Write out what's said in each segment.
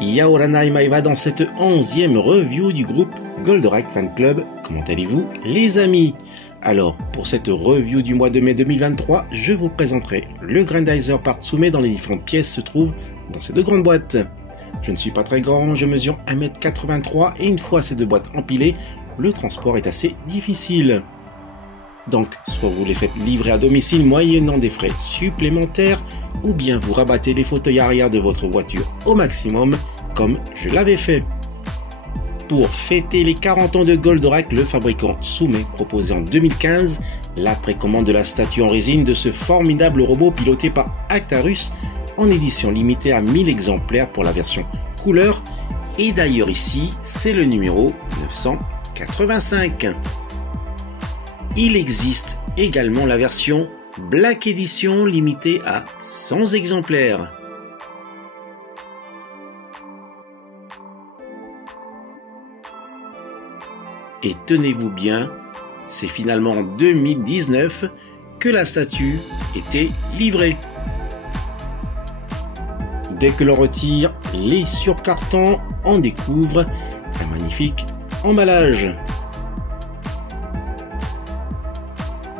Yaorana Maeva dans cette 11e review du groupe Goldorak Fan Club. Comment allez-vous les amis? Alors, pour cette review du mois de mai 2023, je vous présenterai le Grandizer par Tsume dans les différentes pièces se trouvent dans ces deux grandes boîtes. Je ne suis pas très grand, je mesure 1m83 et une fois ces deux boîtes empilées, le transport est assez difficile. Donc, soit vous les faites livrer à domicile moyennant des frais supplémentaires, ou bien vous rabattez les fauteuils arrière de votre voiture au maximum, comme je l'avais fait. Pour fêter les 40 ans de Goldorak, le fabricant Tsume proposait en 2015 la précommande de la statue en résine de ce formidable robot piloté par Actarus en édition limitée à 1000 exemplaires pour la version couleur, et d'ailleurs ici, c'est le numéro 985. Il existe également la version Black Edition limitée à 100 exemplaires. Et tenez-vous bien, c'est finalement en 2019 que la statue était livrée. Dès que l'on retire les surcartons, on découvre un magnifique emballage.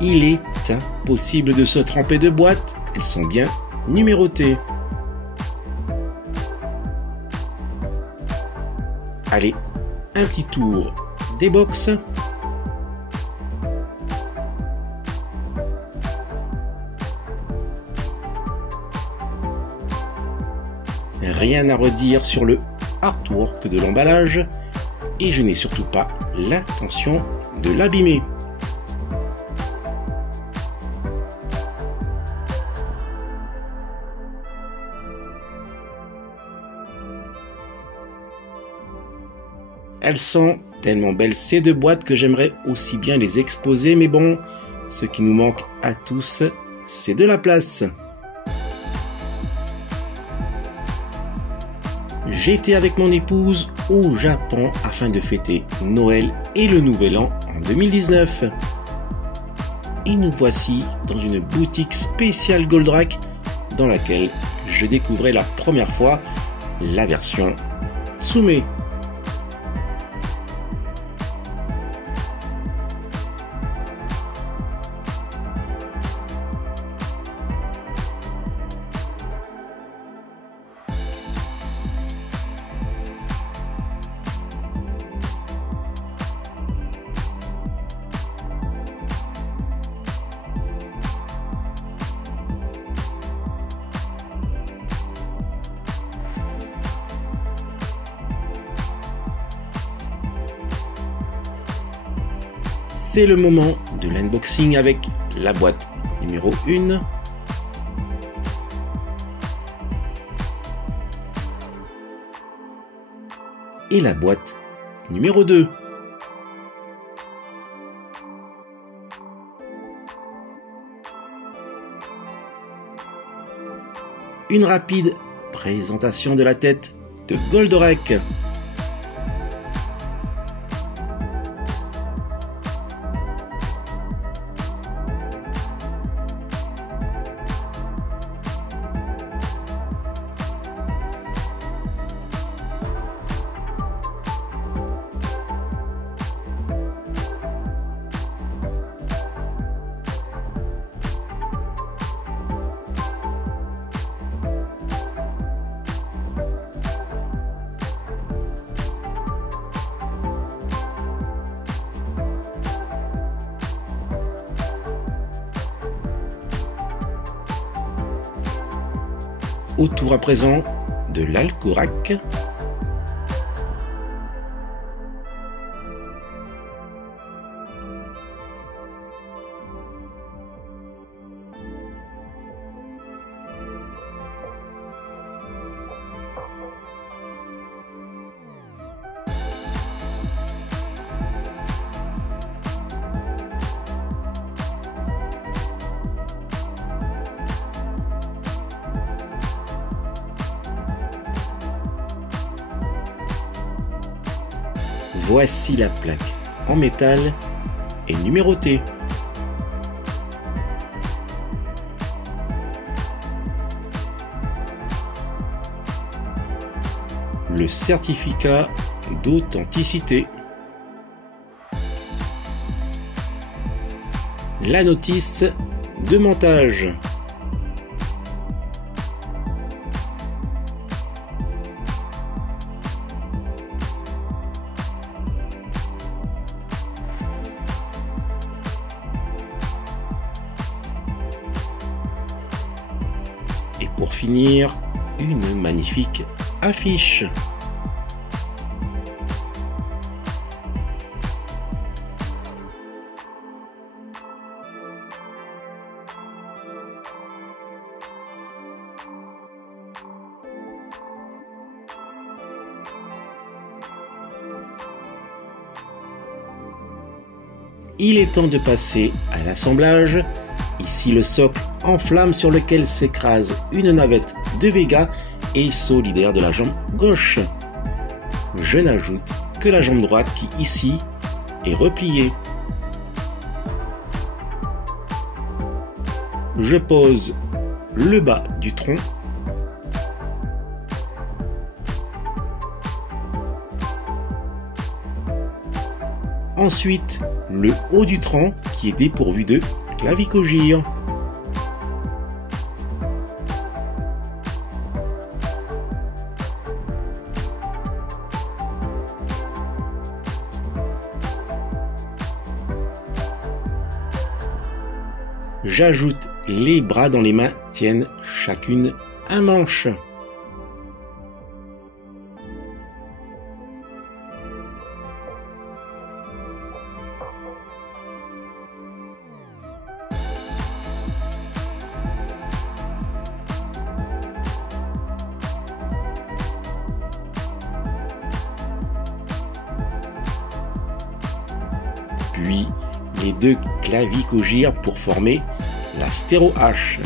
Il est impossible de se tromper de boîte, elles sont bien numérotées. Allez, un petit tour des box. Rien à redire sur le artwork de l'emballage et je n'ai surtout pas l'intention de l'abîmer. Elles sont tellement belles ces deux boîtes que j'aimerais aussi bien les exposer, mais bon, ce qui nous manque à tous, c'est de la place. J'étais avec mon épouse au Japon afin de fêter Noël et le Nouvel An en 2019. Et nous voici dans une boutique spéciale Goldorak dans laquelle je découvrais la première fois la version Tsume. C'est le moment de l'unboxing avec la boîte numéro 1. Et la boîte numéro 2. Une rapide présentation de la tête de Goldorak. Autour à présent de l'Alcorak. Voici la plaque en métal et numérotée. le certificat d'authenticité, la notice de montage, et pour finir, une magnifique affiche. Il est temps de passer à l'assemblage. Ici le socle en flamme sur lequel s'écrase une navette de Vega et solidaire de la jambe gauche. Je n'ajoute que la jambe droite qui ici est repliée. Je pose le bas du tronc. Ensuite, le haut du tronc qui est dépourvu de clavicogire. J'ajoute les bras dont les mains tiennent chacune un manche. Puis les deux clavicogires pour former la stéro-hache.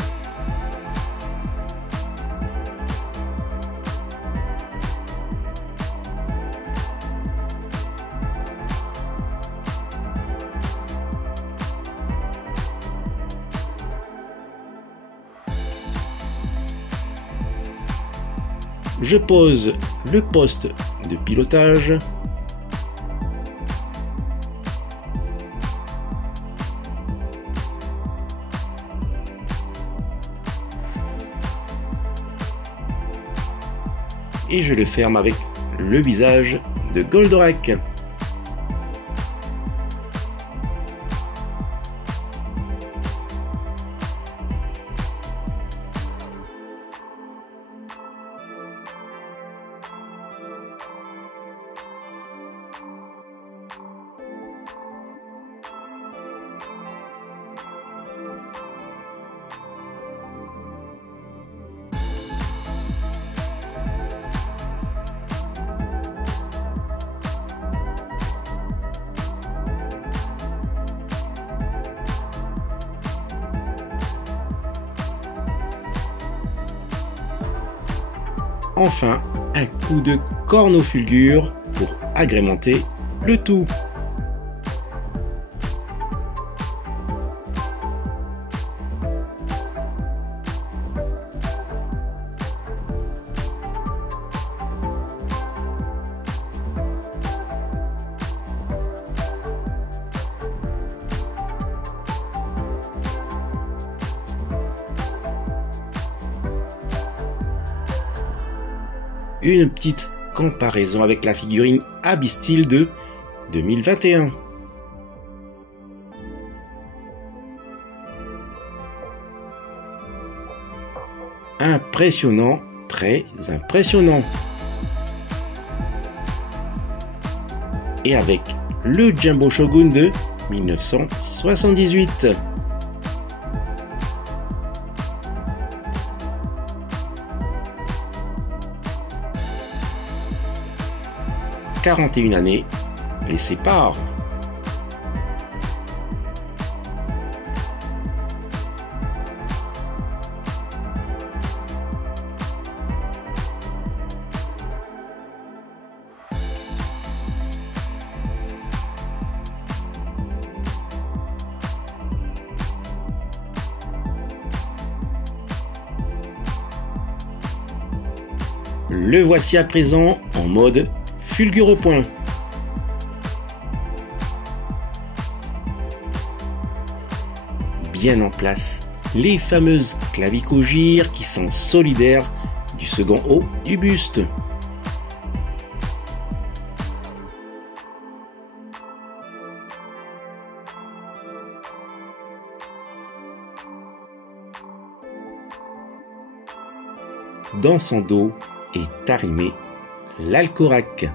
Je pose le poste de pilotage. Et je le ferme avec le visage de Goldorak. Enfin, un coup de cornofulgure pour agrémenter le tout. Une petite comparaison avec la figurine Abysssteel de 2021. Impressionnant, très impressionnant. Et avec le Jumbo Shogun de 1978. « 41 années les séparent. » Le voici à présent en mode fulgure point. Bien en place, les fameuses clavicogires qui sont solidaires du second haut du buste. Dans son dos est arrimé l'alcorac.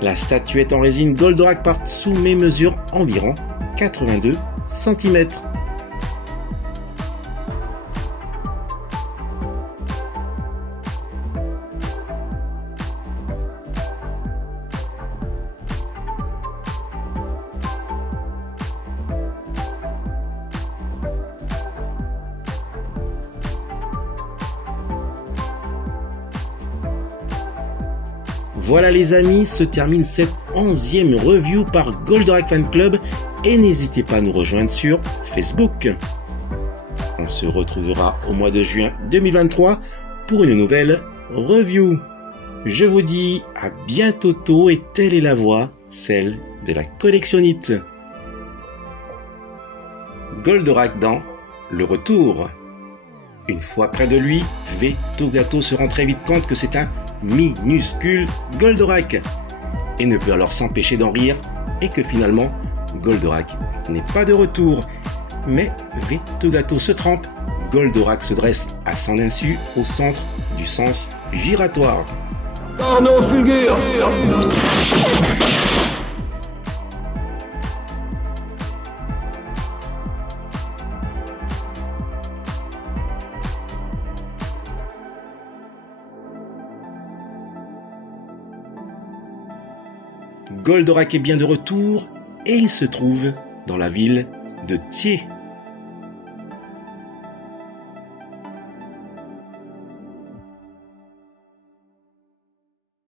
La statuette en résine Goldorak Part Soumet mesure environ 82 cm. Voilà les amis, se termine cette 11e review par Goldorak Fan Club et n'hésitez pas à nous rejoindre sur Facebook. On se retrouvera au mois de juin 2023 pour une nouvelle review. Je vous dis à bientôt et telle est la voix, celle de la collectionnite. Goldorak dans le retour. Une fois près de lui, Vetogato se rend très vite compte que c'est un minuscule Goldorak et ne peut alors s'empêcher d'en rire et que finalement Goldorak n'est pas de retour. Mais Vetogato se trompe, Goldorak se dresse à son insu au centre du sens giratoire. Oh non, fulgure! Goldorak est bien de retour et il se trouve dans la ville de Thiers.